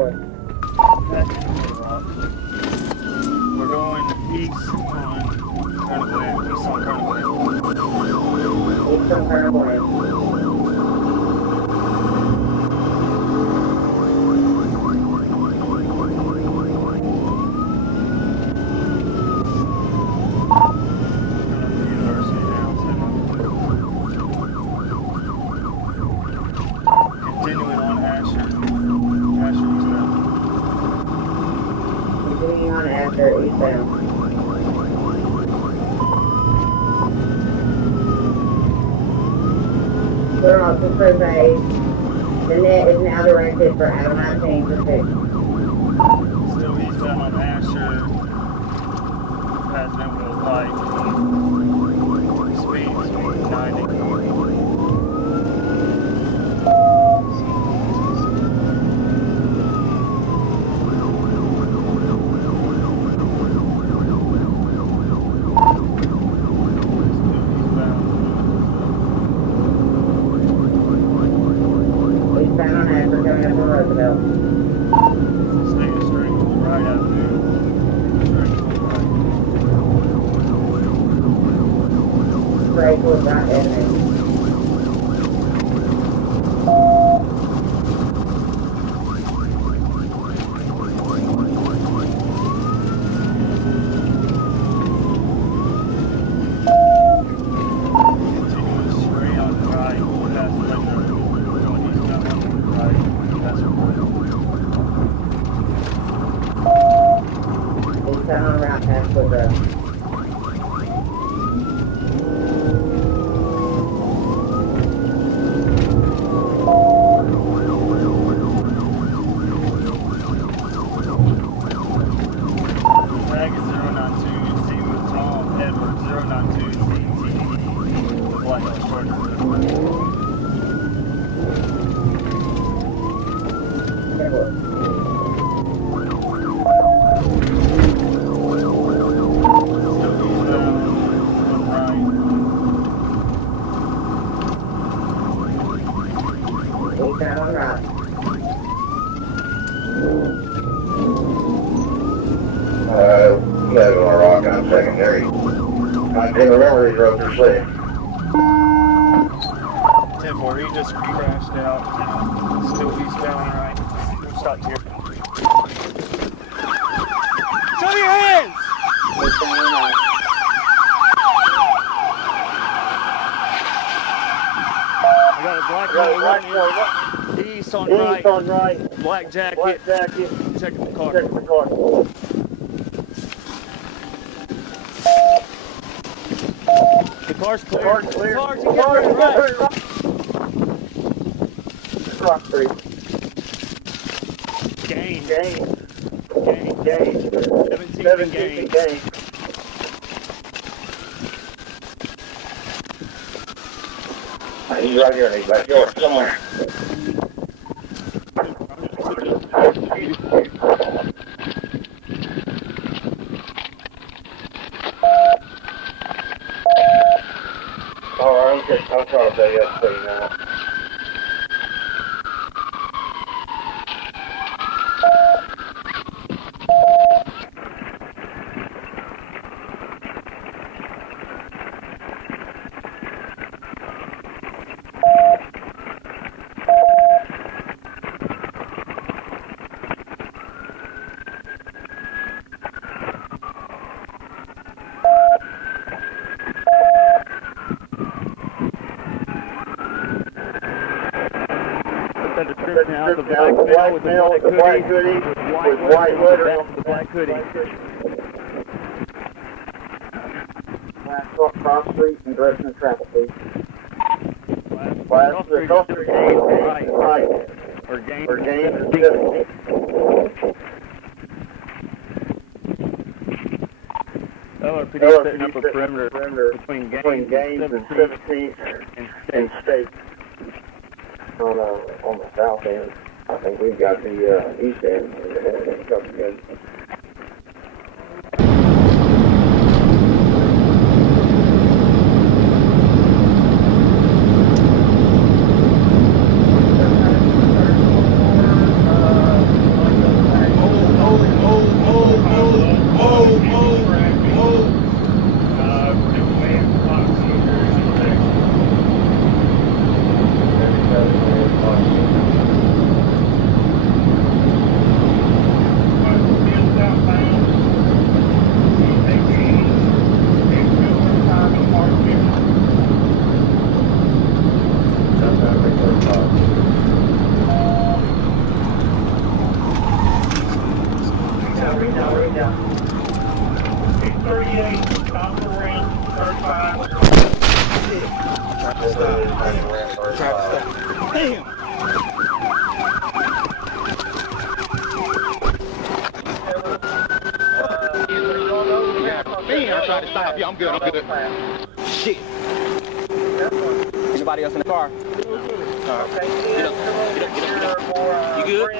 We're going east on Carnivore. East on Carnivore. East on Carnivore. Continuing on Asher eastbound. We're off the survey. The net is now directed for out 19 pursuit. Still eastbound on Asher. Has been with a light. Speed 90. Eastbound on Asher coming up from Roosevelt. Staying straight, right avenue. Straight towards right avenue. Eastbound on route past Woodrow. Dragon 092, C with Tom, Edward 092, CT, Black House Charger. Edward. Eastbound on right. You guys on a rock on secondary. I can't remember these roads are safe. 10-4, he just crashed out. Still eastbound, right? We'll stop here. Show your hands! Eastbound on right. I got a black boy east on right. Black jacket. Checking the car. The car's clear. Car's you get right. Rock Street. Gain. 17 gain. He's right here in his backyard somewhere. Alright, okay. I'll try to tell you that for you now. The description out the black male with the black hoodie with white lettering on the black hoodie. Cross Street and direction of traffic, please. Cross Street right. Or gain. LRPD setting up a perimeter between Gaines and 17th and State. On the south end. I think we've got the east end. 38, top of the range, 35. Traffic stop. Traffic stop. Damn. Man, I tried to stop you. I'm good. I'm good. Shit. Anybody else in the car? Okay, Get up. You good?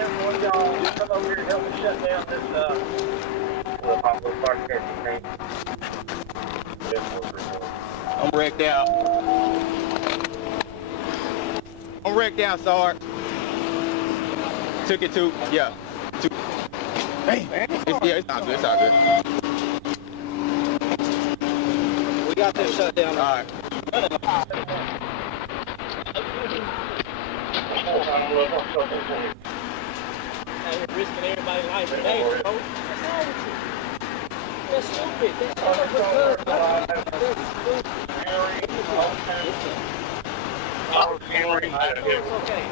Come over here and help me shut down this, I'm wrecked out. I'm wrecked out, Sarge. Took it to, yeah. Hey, it's all good. It's all good. We got this shut down. All right. You're risking everybody's life today, bro. What's wrong with you? That's stupid. It's okay.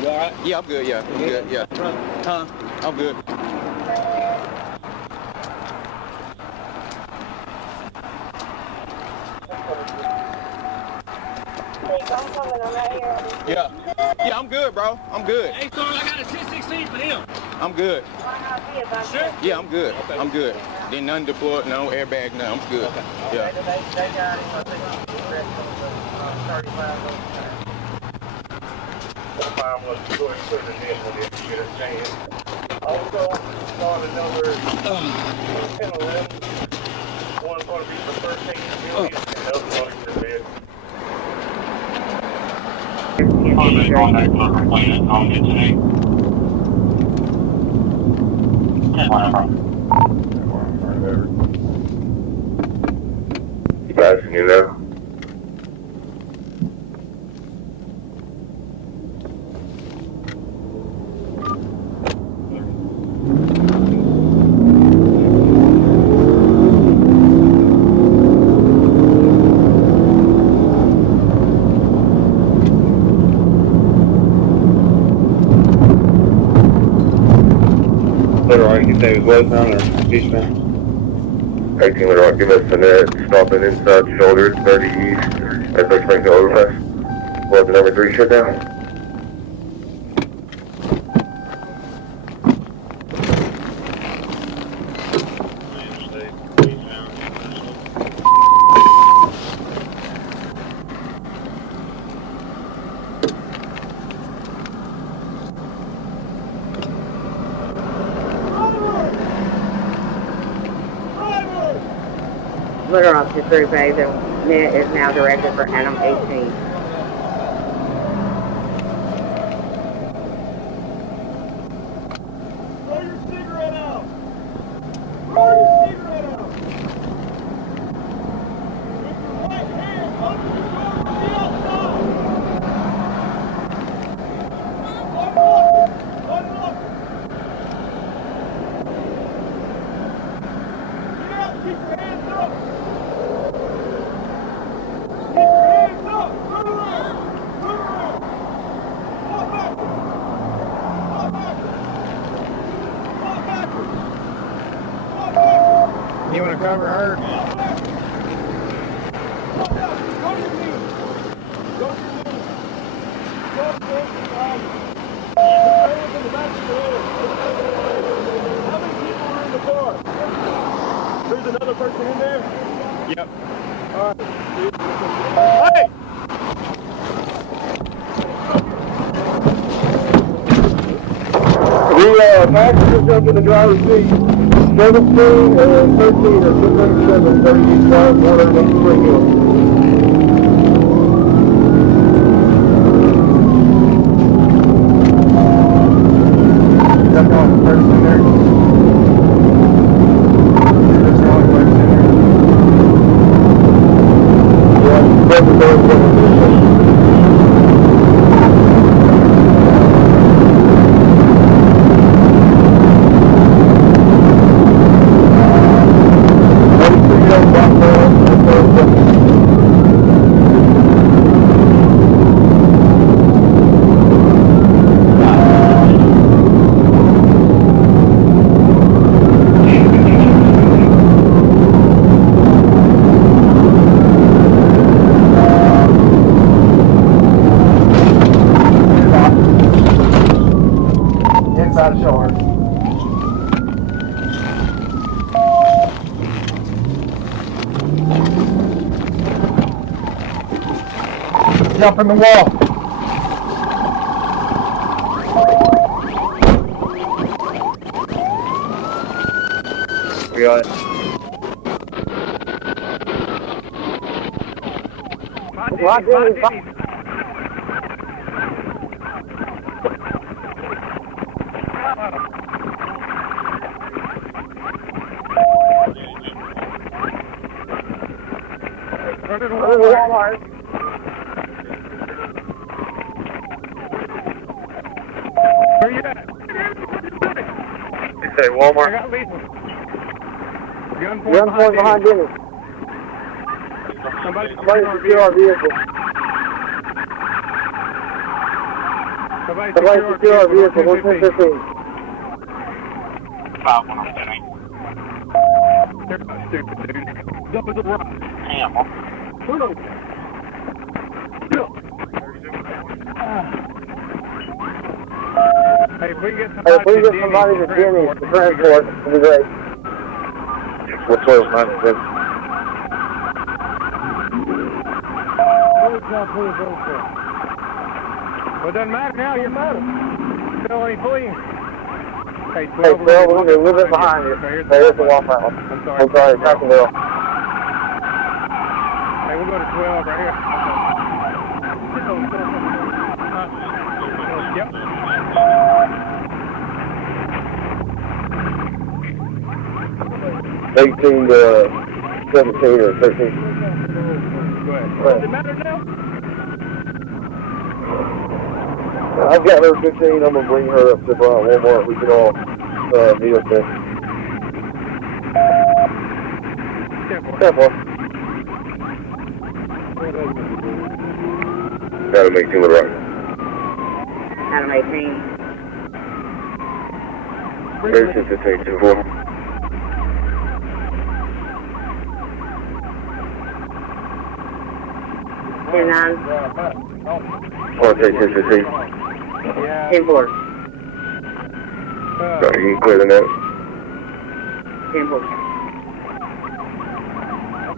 You all right? Yeah, I'm good. Yeah, I'm good. Yeah. Huh? I'm good. Yeah. Yeah, I'm good, bro. I'm good. Hey, Thor, I got a 1016 for him. I'm good. Sure? Yeah, I'm good. Okay. I'm good. Then none deployed, no airbag, no. I'm good. Okay. Yeah. They got him, I think, the rest of the 35 I'm going to go ahead and put it in this one if you get a chance. Also, on another 1011, one's going to be for 13 million, and the other one is for bid. Contact for complaint on it today. You guys, you know? Little Rock, you say it was westbound or eastbound? 18 Little Rock, give us the net, stopping inside shoulder, 30 east, at the Springfield overpass. What's the number 3 shut down? Little Rock to 3 Bay, the net is now directed for Adam 18. Throw your cigarette out. Throw your cigarette out. With your right hand, open the door from the outside. Unlock it. Unlock it. Get out and keep your hands up. Keep your hands up. Move around. Move around. Fall backwards. Fall backwards. Fall backwards. Fall backwards. You want to cover her? Fall backwards. Fall backwards. Go to your knees. Go to your knees. Go to your knees. Put your hands in the back of your head. How many people are in the car? There's another person in there? Yep. All right. Hey! The passengers up in the driver's seat, 17 and 13 or 237, 30 east drive, water and Springfield. That's all the person in there. That's all the person in there. Yeah, both of those are jump in the wall. We got it. Lock in. Walmart. Where you at? You say Walmart? I got Lisa. Gunpoint behind Dennis. Somebody secure our vehicle. Somebody Somebody secure our vehicle. 115. 5-1-10. They're not stupid, dude. Jump in the rock. Damn. Who knows? Hey, if we get somebody to Dennis to transport, it'll be great. What's 12-9? Well, it doesn't matter now, you're mad. Still ain't fleeing. Hey, 12, Hey, Phil, we're going to be a little bit behind you. Here's the Walmart. I'm sorry. I'm sorry, Jacksonville. Hey, we'll go to 12 right here. Yep. 18 to 17 or 13. Go ahead. Does it matter now? I've got her 15. I'm going to bring her up to Walmart. We can all meet up there. 10-4. Gotta make two with right. Adam 18. There's 15, 2-4. 10-9. I'll take 10-15. 10-4. Sorry, you can clear the net. 10-4.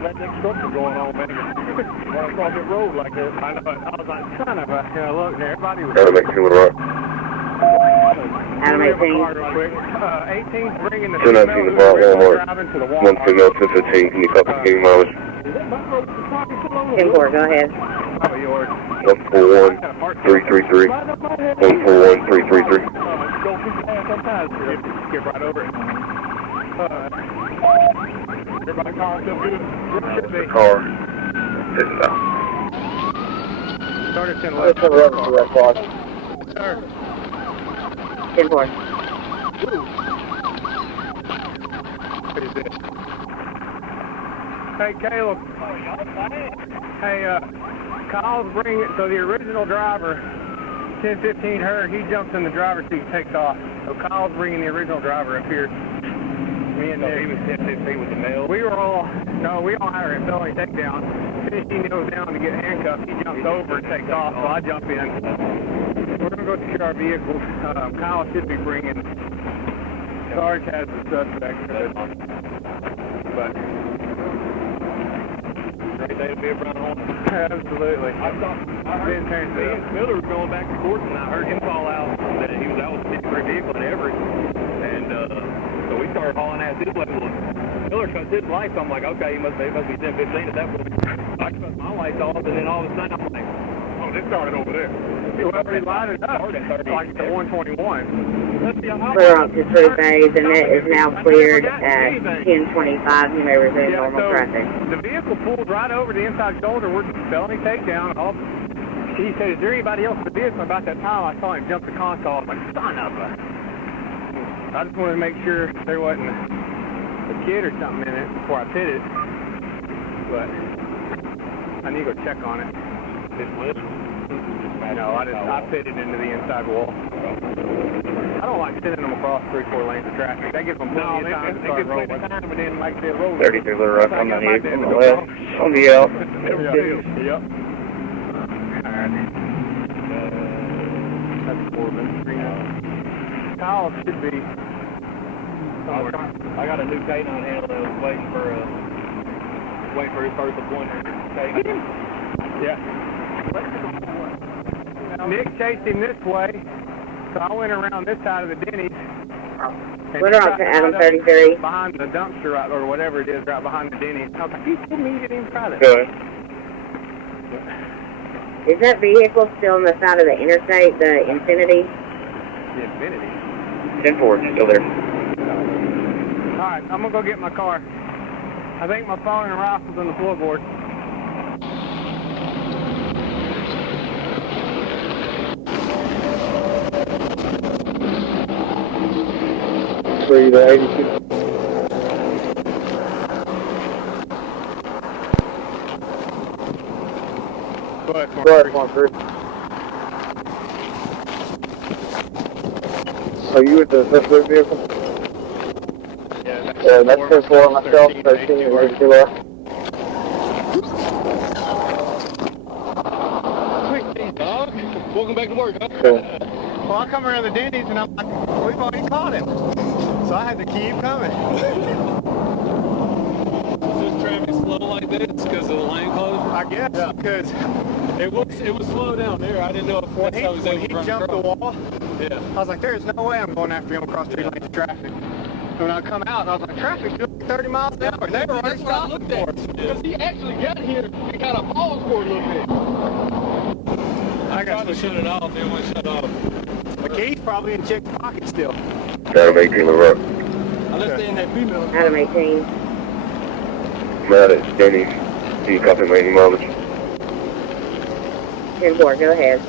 That construction going on, man. Right across the road like this. I know. I was like, son of a, look, everybody was. Gotta make two with right. Adam 18. 18's bringing the 219 to Brown Walmart. driving to the 1 female, 10-15. Can you copy me mileage? 10-4, go ahead. Probably yours. 141-333. 141-333. Go too fast sometimes. Skip right over it. Everybody car still good? Should be. Car is out. Start at 10 Let's left. have a for that clock. Sir. 10-4. What is it? Hey, Caleb. Hey, Kyle's bringing it. So the original driver, 1015, her, he jumps in the driver's seat and takes off. So Kyle's bringing the original driver up here. Me and Nick. He was 1015 with the mail. We all had her in felony takedown. As soon as she kneels down to get handcuffed, he jumps over and takes off. So I jump in. We're going to go secure our vehicles. Kyle should be bringing. Sarge has the suspect. But great day to be around home. Absolutely. I heard Miller was going back to court, and I heard him call out that he was out with a 53 vehicle in Everett, and so we started hauling ass his way. Miller cuts his lights. I'm like, okay, he must be 10-15 at that point. I cut my lights off, and then all of a sudden I'm like, oh, this started over there. It was already lighted up, like the 121. Clear on to 3 bays. The net is now cleared at 10:25. You may resume normal traffic. The vehicle pulled right over the inside shoulder. We're felony takedown. He said, is there anybody else in the vehicle? About that time, I saw him jump the console. I'm like, son of a. I just wanted to make sure there wasn't a kid or something in it before I pit it. But I need to go check on it. No, I pitted into the inside wall. I don't like sending them across 3-4 lanes of traffic. That gives them plenty of time to start rolling. And then like they roll. 32 Little Rock on the left, on the out. Yep. Alright. That's Corbin. Kyle should be somewhere. I got a new K9 handle that was waiting for his first appointment. Yeah. Nick chased him this way, so I went around this side of the Denny's. Went around to Adam 33. Behind the dumpster, right, or whatever it is, right behind the Denny's. I was like, you told me you didn't even try that. Good. Is that vehicle still on the side of the interstate, the Infinity? The Infinity. 10-4, still there. Alright, I'm gonna go get my car. I think my phone and rifle's on the floorboard. 3 to 82. Go ahead, Go ahead, Mark. Are you at the suspect vehicle? Yeah, that's 10-4 myself, 13 and 82 left. Quick thing, dog. Welcome back to work, huh? Cool. Well, I come around the Denny's and I'm like, we've already caught him. So I had to keep coming. Is this traffic slow like this because of the lane closure? I guess, because It was slow down there. I didn't know if when that's how he was he able to run jumped the across. wall, Yeah. I was like, there's no way I'm going after him across 3 lanes of traffic. And when I come out, I was like, traffic's doing 30 miles an hour. They were already That's what I stopping looked for at. us. Because he actually got here and kind of paused for a little bit. I tried to shut it off, then went shut off. The key's probably in Chick's pocket still. Adam 18 Levert. Unless they in that female. Adam 18. Matt at Denny's. Do you copy my email? 10-4, go ahead.